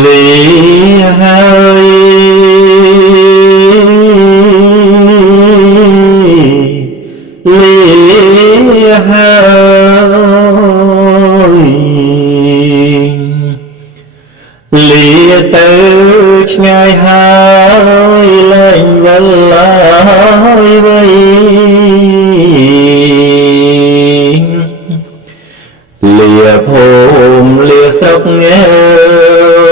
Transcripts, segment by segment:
លីហើយលីហើយលីទៅឆ្ងាយហើយលែងវិលឡើយវិញលាភូមិលាស្រុកអើ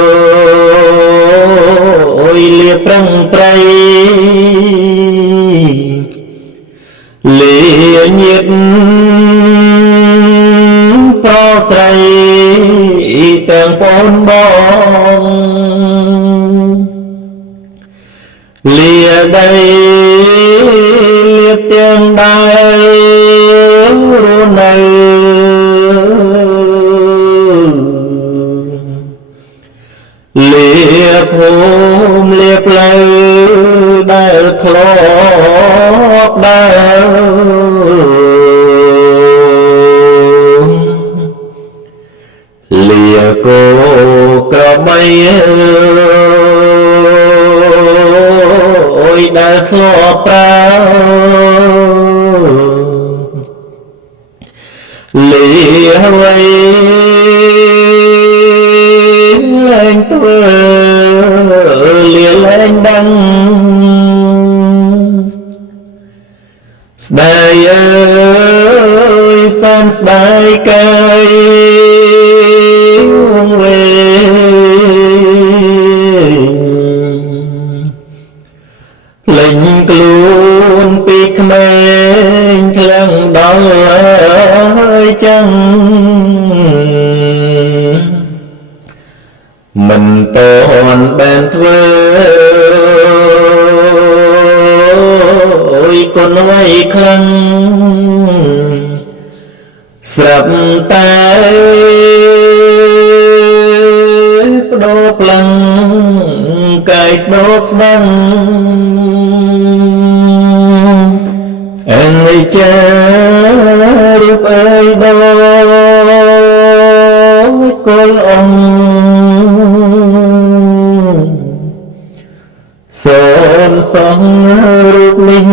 យលាប្រឹងប្រៃលាញាតប្រស្រីទាំងបូនបងលាដីលាទាំងដែររស់នៅលាភូមិលាផ្លូវដែលធ្លាប់ដើរលាគោក្របីអើយដែលធ្លាប់ប្រើលាអ្វីលែងធ្វើលាលែងដឹងស្ដាយអើយសែនស្ដាយកាយវង្វេងភ្លេចខ្លួនពីក្មេងខ្លាំងដល់ហើយចឹងមិនតន់បានធ្វើអើយគុណໄວខ្លាំងស្រាប់តែបដូរផ្លាំងកាយស្ដោកស្ដឹងអនិច្ចារូបអើយដោយគល់អង្គសូនសងរូបនេះ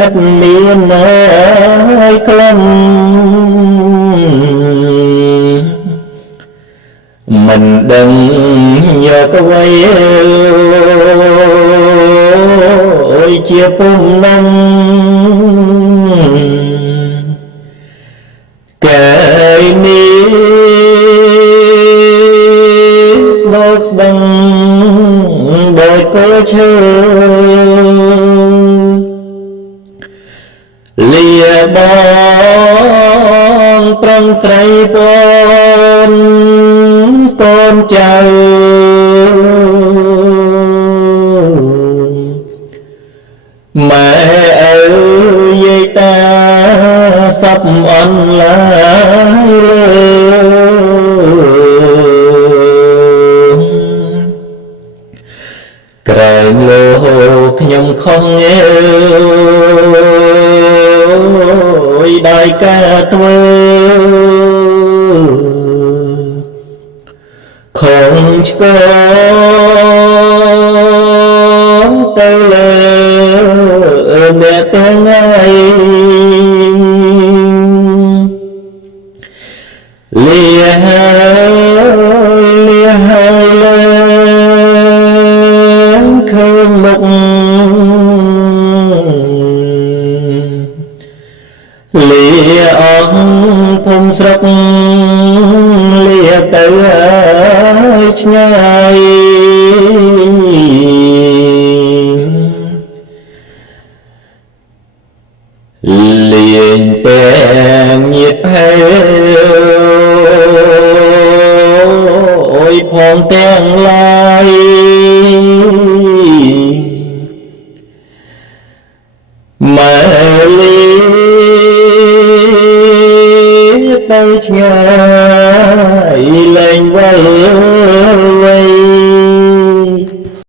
អត់មានណាយក្លំមិនដឹងយកអ្វីអើយជាពុំនឹងកាយនេះស្ដោកស្ដឹងដោយកលឈើលាបងប្រឹងស្រីពនកូនចៅម៉ែអើយយាយតាសពអនឡាយលើក្រែងលោកខ្ញុំខំអើយដោយការធ្វើខំឆ្កងទៅលើអ្នកទាំងថ្ងៃលាហើយលើឃើញមុខលាអស់ភូមិស្រុកលាទៅហើយឆ្ងាយលាងទាំងញាតភ័យអើយផងទាំងឡាយម៉ែលីទៅឆ្ងាយលែងវិល